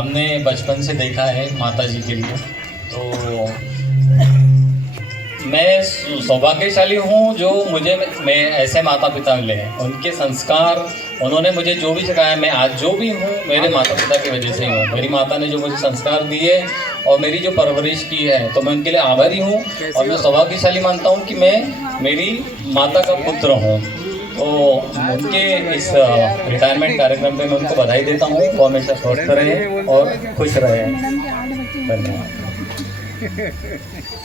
हमने बचपन से देखा है माता जी के लिए, तो मैं सौभाग्यशाली हूँ जो मैं ऐसे माता पिता मिले हैं। उनके संस्कार, उन्होंने मुझे जो भी सिखाया, मैं आज जो भी हूँ मेरे माता पिता की वजह से ही हूँ। मेरी माता ने जो मुझे संस्कार दिए और मेरी जो परवरिश की है, तो मैं उनके लिए आभारी हूँ। और मैं सौभाग्यशाली मानता हूँ कि मैं मेरी माता का पुत्र हूँ। तो उनके इस रिटायरमेंट कार्यक्रम पे मैं उनको बधाई देता हूँ। वो हमेशा स्वस्थ रहे और खुश रहे। धन्यवाद।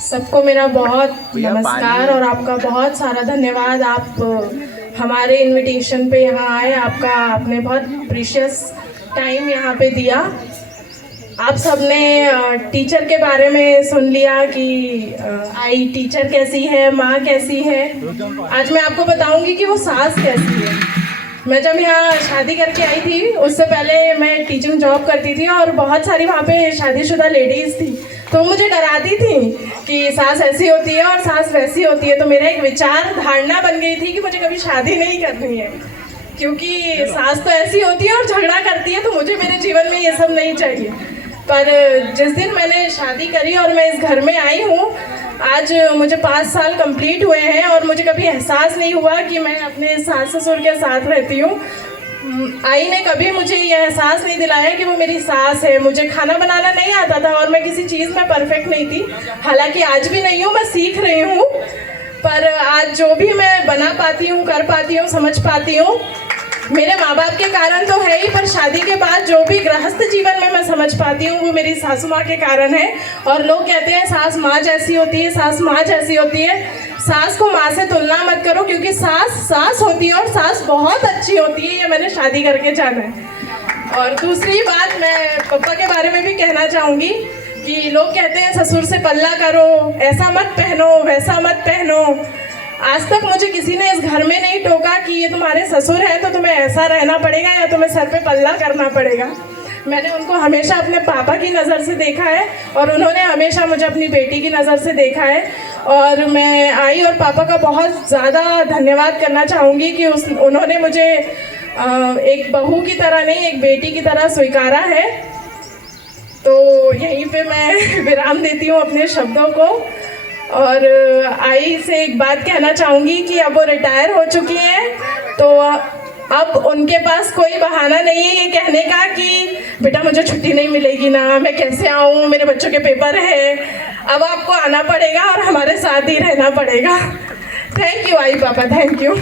सबको मेरा बहुत नमस्कार और आपका बहुत सारा धन्यवाद। आप हमारे इनविटेशन पे यहाँ आए, आपने बहुत प्रीशियस टाइम यहाँ पे दिया। आप सबने टीचर के बारे में सुन लिया कि आई टीचर कैसी है, माँ कैसी है। आज मैं आपको बताऊंगी कि वो सास कैसी है। मैं जब यहाँ शादी करके आई थी, उससे पहले मैं टीचिंग जॉब करती थी और बहुत सारी वहाँ पे शादीशुदा लेडीज़ थी, तो मुझे डराती थी कि सास ऐसी होती है और सास वैसी होती है। तो मेरा एक विचार धारणा बन गई थी कि मुझे कभी शादी नहीं करनी है, क्योंकि सास तो ऐसी होती है और झगड़ा करती है, तो मुझे मेरे जीवन में ये सब नहीं चाहिए। पर जिस दिन मैंने शादी करी और मैं इस घर में आई हूँ, आज मुझे 5 साल कंप्लीट हुए हैं और मुझे कभी एहसास नहीं हुआ कि मैं अपने सास ससुर के साथ रहती हूँ। आई ने कभी मुझे ये एहसास नहीं दिलाया कि वो मेरी सास है। मुझे खाना बनाना नहीं आता था और मैं किसी चीज़ में परफेक्ट नहीं थी, हालांकि आज भी नहीं हूँ, मैं सीख रही हूँ। पर आज जो भी मैं बना पाती हूँ, कर पाती हूँ, समझ पाती हूँ, मेरे माँ बाप के कारण तो है ही, पर शादी के बाद जो भी गृहस्थ जीवन में मैं समझ पाती हूँ वो मेरी सासू माँ के कारण है। और लोग कहते हैं सास माँ जैसी होती है, सास माँ जैसी होती है। सास को माँ से तुलना मत करो, क्योंकि सास सास होती है और सास बहुत अच्छी होती है। ये मैंने शादी करके जाना है। और दूसरी बात, मैं पापा के बारे में भी कहना चाहूँगी कि लोग कहते हैं ससुर से पल्ला करो, ऐसा मत पहनो, वैसा मत पहनो। आज तक मुझे किसी ने इस घर में नहीं टोका कि ये तुम्हारे ससुर हैं तो तुम्हें ऐसा रहना पड़ेगा या तुम्हें सर पे पल्ला करना पड़ेगा। मैंने उनको हमेशा अपने पापा की नज़र से देखा है और उन्होंने हमेशा मुझे अपनी बेटी की नज़र से देखा है। और मैं आई और पापा का बहुत ज़्यादा धन्यवाद करना चाहूँगी कि उन्होंने मुझे एक बहू की तरह नहीं, एक बेटी की तरह स्वीकारा है। तो यहीं पे मैं विराम देती हूँ अपने शब्दों को। और आई से एक बात कहना चाहूँगी कि अब वो रिटायर हो चुकी हैं, तो अब उनके पास कोई बहाना नहीं है ये कहने का कि बेटा मुझे छुट्टी नहीं मिलेगी ना, मैं कैसे आऊँ, मेरे बच्चों के पेपर है। अब आपको आना पड़ेगा और हमारे साथ ही रहना पड़ेगा। थैंक यू आई पापा, थैंक यू।